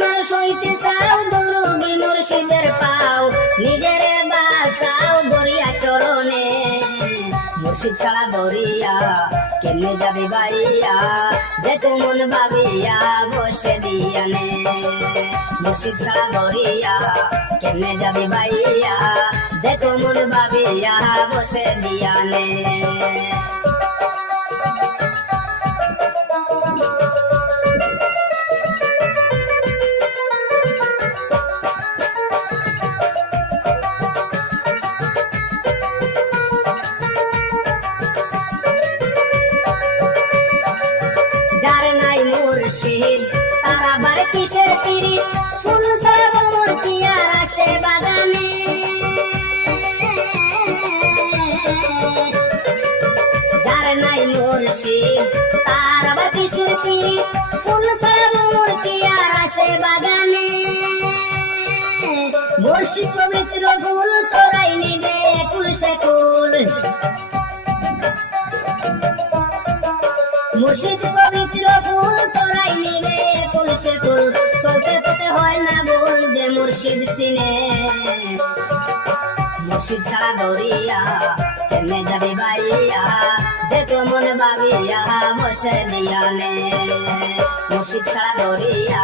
মানুষ হইতে চাও দুরুগি মুর্শিদের পাও নিজের বাসাও দরিয়া চরণে মুর্শিদ ছাড়া দরিয়া কেমনে যাবে বাইয়া দেখো মন ভাবিয়া বসে দিয়ানে মুর্শিদ ছাড়া দরিয়া কেমনে যাবে বাইয়া দেখো মন ভাবিয়া বসে দিয়ানে মুর্শিদ তার আবার কিসের পিরিত ফুল ছাড়া ভ্রমর কি আর আসে বাগানে যার নাই মুর্শিদ তার আবার কিসের পিরিত ফুল ছাড়া ভ্রমর কি আর আসে বাগানে মুর্শিদ পবিত্র ফুল তোরাই নিবে কুল সে কুল মুর্শিদ পবিত্র ফুল তোরাই নিবে কুল সে কুল চলতে পথে হয় না ভুল যে মুর্শিদ সিনে মুর্শিদ ছাড়া দরিয়া কেমনে যাবে বাইয়া দেখো মন ভাবিয়া বসে দিয়ানে মুর্শিদ ছাড়া দরিয়া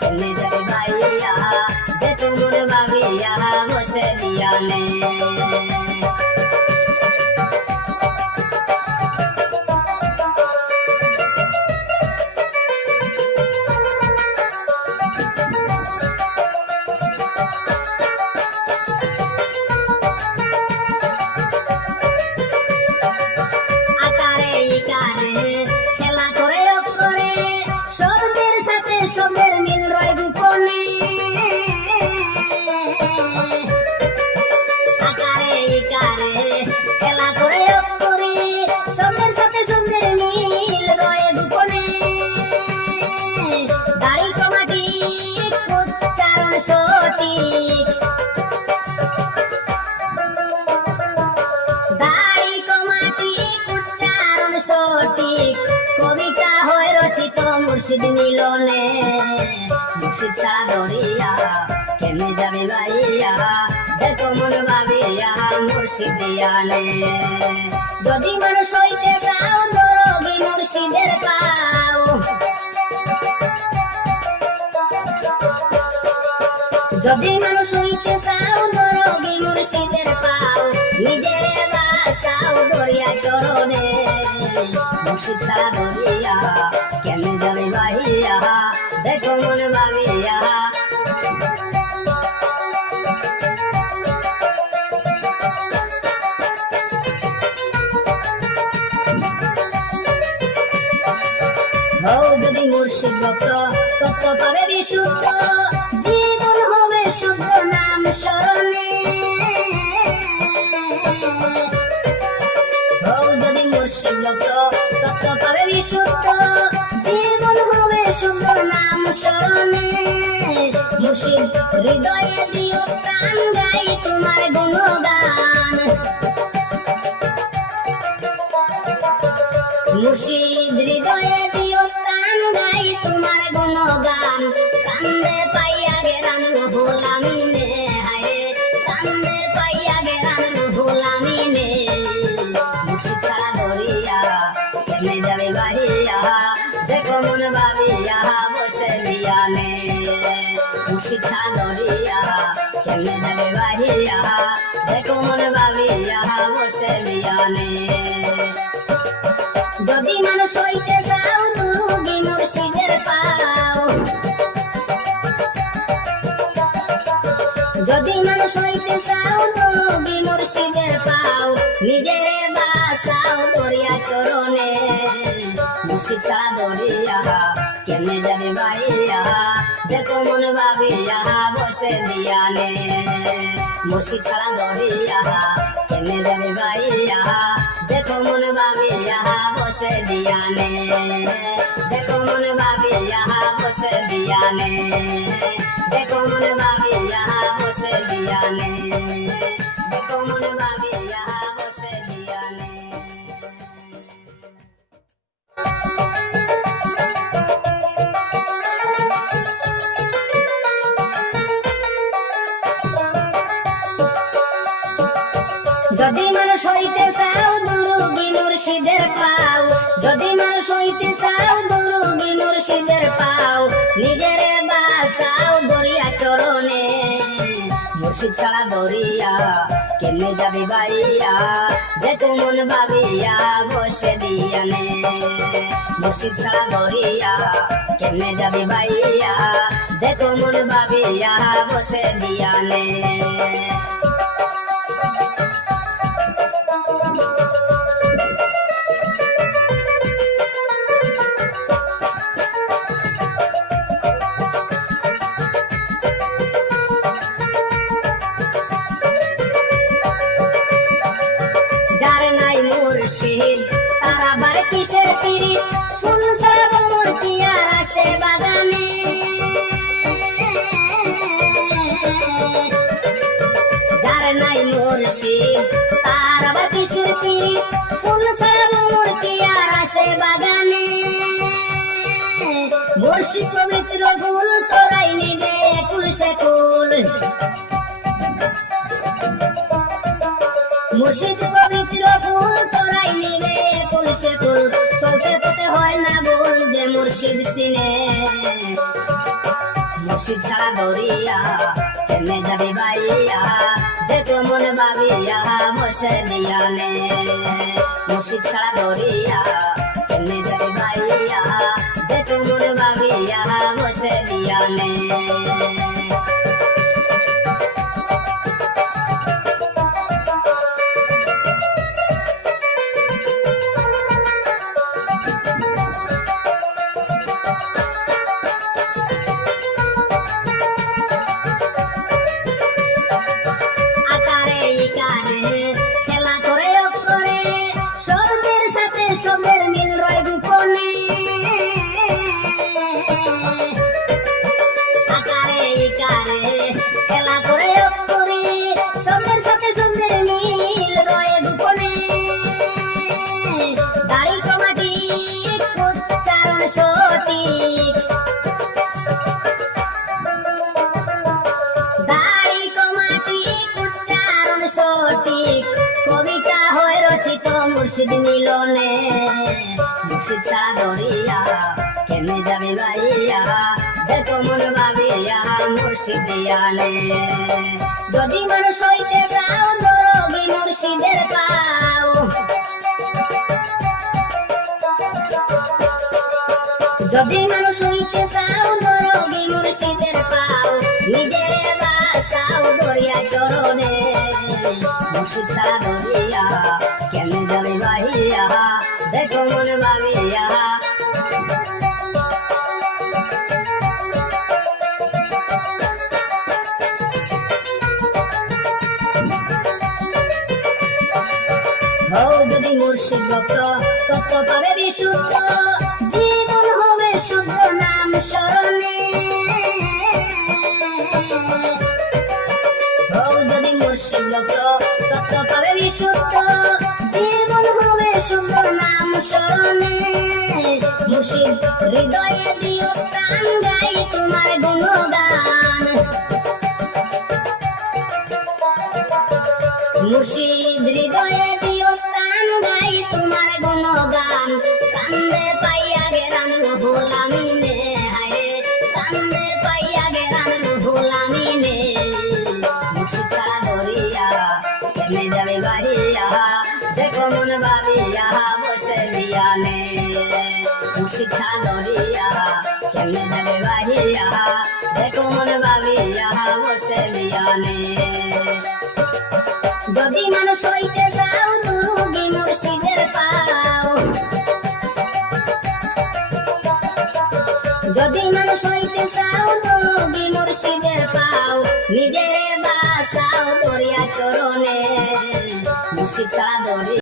কেমনে যাবে বাইয়া দেখো মন ভাবিয়া বসে দিয়ানে সবের মিল রয় গোপনে আকারে ইকারে খেলা করে অক্ষরে সবের সাথে সবের মিল রয় গোপনে দাড়ি কমাটি উচ্চারণ সঠিক দাড়ি কমাটি উচ্চারণ সঠিক কবিতা হয় রচিত মুর্শিদ মিলনে মুর্শিদ ছাড়া দরিয়া কেমনে যাবে বাইয়া দেখো মন ভাবিয়া মুর্শিদ দিয়ানে যদি মানুষ হইতে চাও দরগি মুর্শিদের পাও যদি মানুষ হইতে চাও দরগি মুর্শিদের পাও নিজের বাসাও দরিয়া চরণে মুর্শিদ ছাড়া দরিয়া কেমনে যাবে বাইয়া দেখো মন ভাবিয়া হও যদি মুর্শিদ ভক্ত তত্ত্ব পাবে বিশুদ্ধ জীবন হবে শুদ্ধ নাম স্মরণে হও যদি মুর্শিদ ভক্ত তত্ত্ব পাবে বিশুদ্ধ জীবন হবে শুদ্ধ নাম স্মরণে মুর্শিদ হৃদয়ে দিও স্থান গাই তোমার গুণগান মুর্শিদ হৃদয়ে দিও স্থান গাই তোমার গুণগান কান্দে পাইয়া গেরান রুহুল আমিনে হায় কান্দে পাইয়া গেরান রুহুল আমিনে মুর্শিদ ছাড়া দরিয়া কেমনে যাবে বাইয়া দেখো মন ভাবিয়া বসে দিয়ানে মুর্শিদ ছাড়া দরিয়া কেমনে যাবে বাইয়া দেখো মন ভাবিয়া বসে দিয়ানে যদি মানুষ হইতে চাও দুরুগি মুর্শিদের পাও যদি মানুষ হইতে চাও দুরুগি মুর্শিদের পাও নিজের বাসাও দরিয়া চরণে মুর্শিদ ছাড়া দরিয়া কেমনে যাবে বাইয়া দেখো মন ভাবিয়া বসে দিয়ানে মুর্শিদ ছাড়া দরিয়া কেমনে যাবে বাইয়া দেখো মন ভাবিয়া বসে দিয়ানে দেখো মন ভাবিয়া বসে দিয়ানে দেখো মন ভাবিয়া বসে দিয়ানে দেখো মন ভাবিয়া বসে দিয়ানে যদি মানুষ হইতে চাও দুরুগী মুর্শিদের পাও, যদি মানুষ হইতে চাও দুরুগী মুর্শিদের পাও, নিজের বাঁচাও দরিয়া চরণে। মুর্শিদ ছাড়া দরিয়া কেমনে যাবি বাইয়া, দেখো মন ভাবিয়া বসে দিয়ানে। মুর্শিদ ছাড়া দরিয়া কেমনে যাবি বাইয়া, দেখো মন ভাবিয়া বসে দিয়ানে। যার নাই মুর্শিদ তার আবার কিসের পিরিত, ফুল ছাড়া ভ্রমর কি আর আসে বাগানে। যার নাই মুর্শিদ তার আবার কিসের পিরিত, ফুল ছাড়া ভ্রমর কি আর আসে বাগানে। মুর্শিদ পবিত্র ফুল তোরাই নিবে কুল সে কুল, মুর্শিদ পবিত্র ফুল তোরাই নিবে কুল সে কুল। চলতে পথে হয় না ভুল যে মুর্শিদ চিনে। মুর্শিদ ছাড়া দরিয়া কেমনে যাবি বাইয়া, দেখো মন ভাবিয়া বসে দিয়ানে। মুর্শিদ ছাড়া দরিয়া কেমনে যাবি বাইয়া, দেখো মন ভাবিয়া বসে দিয়ানে। খেলা করে অক্ষরে শব্দের সাথে শব্দের মিল রয় গোপনে। আকারে ইকারে খেলা করে অক্ষরে শব্দের সাথে শব্দের মিল রয় গোপনে। দাড়ি কমাটি উচ্চারণ সঠিক, দাড়ি কমাটি উচ্চারণ সঠিক, কবিতা হয় রচিত মুর্শিদ মিলনে। মুর্শিদ ছাড়া দরিয়া কেমনে যাবে বাইয়া, দেখো মন ভাবিয়া মুর্শিদ দিয়ানে। যদি মানুষ হইতে চাও দরগি মুর্শিদের পাও, যদি মানুষ হইতে চাও দরগি মুর্শিদের পাও, নিজের বাঁচাও দরিয়া চরণে। মুর্শিদ ছাড়া দরিয়া কেমনে যাবে বাইয়া, দেখো মন ভাবিয়া। হও যদি মুর্শিদ ভক্ত তত্ত্ব পাবে বিশুদ্ধ, জীবন হবে শুদ্ধ নাম স্মরণে। হও যদি মুর্শিদ ভক্ত তত্ত্ব পাবে বিশুদ্ধ, জীবন হবে শুদ্ধ নাম স্মরণে। মুর্শিদ হৃদয়ে দিও স্থান, গাই তোমার গুণগান। মুর্শিদ হৃদয়ে দিও স্থান, গাই তোমার গুণগান। কান্দে পাইয়া গেরান রহুল আমিনে, হায় কান্দে পাইয়া গেরান রহুল আমিনে। মুর্শিদ ছাড়া দরিয়া কেমনে যাবে বাহিয়া, দেখো মন ভাবিয়া বসে দিয়ানে। মুর্শিদ ছাড়া দরিয়া কেমনে যাবে বাহিয়া, দেখো মন ভাবিয়া বসে দিয়ানে। যদি মানুষ হইতে চাও দুরুগী মুর্শিদের পাও, যদি মানুষ হইতে চাও দুরুগী মুর্শিদের পাও, নিজের বাঁচাও দরিয়া চরণে। মুর্শিদ ছাড়া দরিয়া